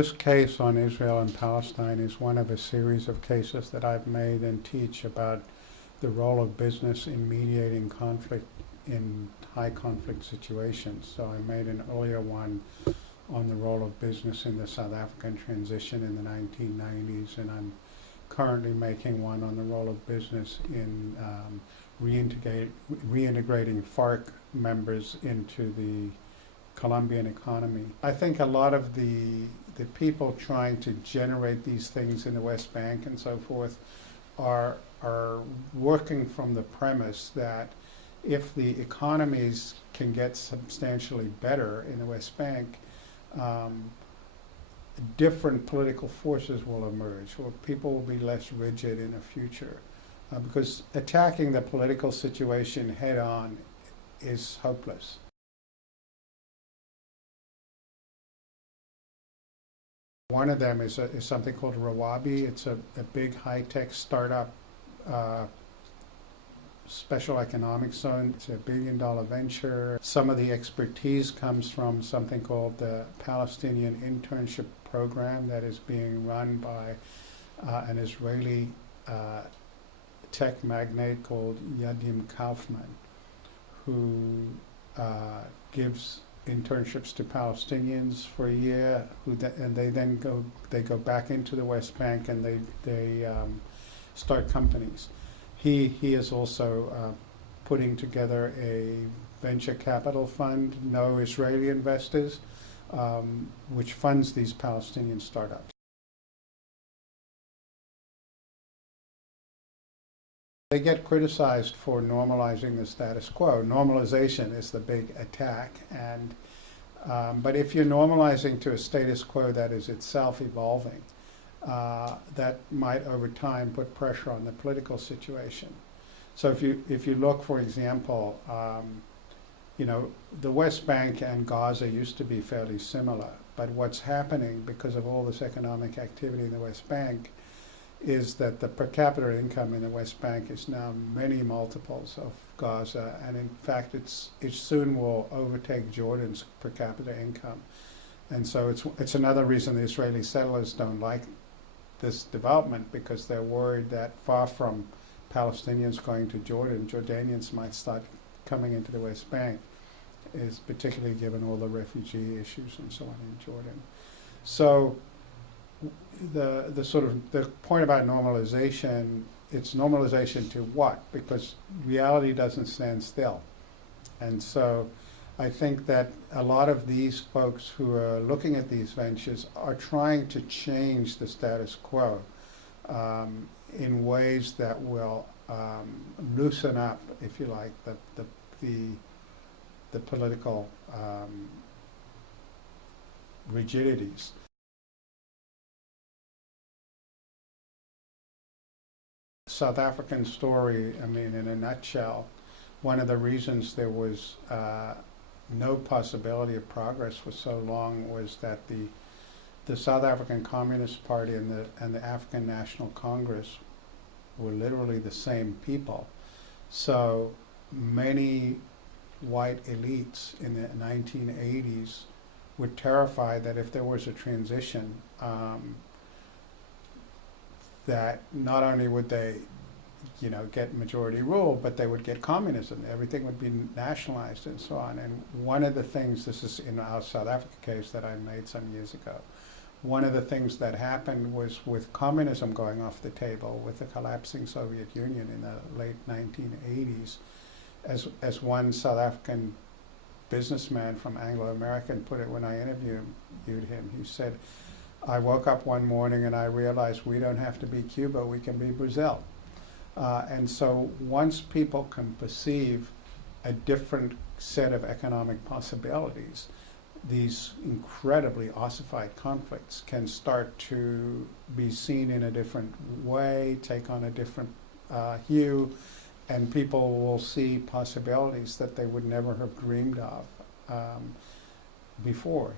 This case on Israel and Palestine is one of a series of cases that I've made and teach about the role of business in mediating conflict in high conflict situations. So I made an earlier one on the role of business in the South African transition in the 1990s, and I'm currently making one on the role of business in reintegrating FARC members into the Colombian economy. I think a lot of the people trying to generate these things in the West Bank and so forth are working from the premise that if the economies can get substantially better in the West Bank, different political forces will emerge, or people will be less rigid in the future. Because attacking the political situation head on is hopeless. One of them is something called Rawabi. It's a big high-tech startup special economic zone. It's a $1 billion venture. Some of the expertise comes from something called the Palestinian Internship Program that is being run by an Israeli tech magnate called Yadim Kaufman, who gives internships to Palestinians for a year, and they then go back into the West Bank and they start companies. He is also putting together a venture capital fund, no Israeli investors, which funds these Palestinian startups. They get criticized for normalizing the status quo. Normalization is the big attack, and but if you're normalizing to a status quo that is itself evolving, that might over time put pressure on the political situation. So if you look, for example, the West Bank and Gaza used to be fairly similar, but what's happening because of all this economic activity in the West Bank is that the per capita income in the West Bank is now many multiples of Gaza, and in fact it soon will overtake Jordan's per capita income. And so it's another reason the Israeli settlers don't like this development, because they're worried that far from Palestinians going to Jordan, Jordanians might start coming into the West Bank, is particularly given all the refugee issues and so on in Jordan. So the point about normalization, it's normalization to what? Because reality doesn't stand still. And so I think that a lot of these folks who are looking at these ventures are trying to change the status quo in ways that will loosen up, if you like, the political rigidities. South African story, I mean, in a nutshell, one of the reasons there was no possibility of progress for so long was that the South African Communist Party and the African National Congress were literally the same people. So many white elites in the 1980s were terrified that if there was a transition, that not only would they get majority rule, but they would get communism. Everything would be nationalized and so on. And one of the things, this is in our South Africa case that I made some years ago, one of the things that happened was with communism going off the table, with the collapsing Soviet Union in the late 1980s, as one South African businessman from Anglo-American put it when I interviewed him, he said, I woke up one morning and I realized we don't have to be Cuba, we can be Brazil. And so once people can perceive a different set of economic possibilities, these incredibly ossified conflicts can start to be seen in a different way, take on a different hue, and people will see possibilities that they would never have dreamed of before.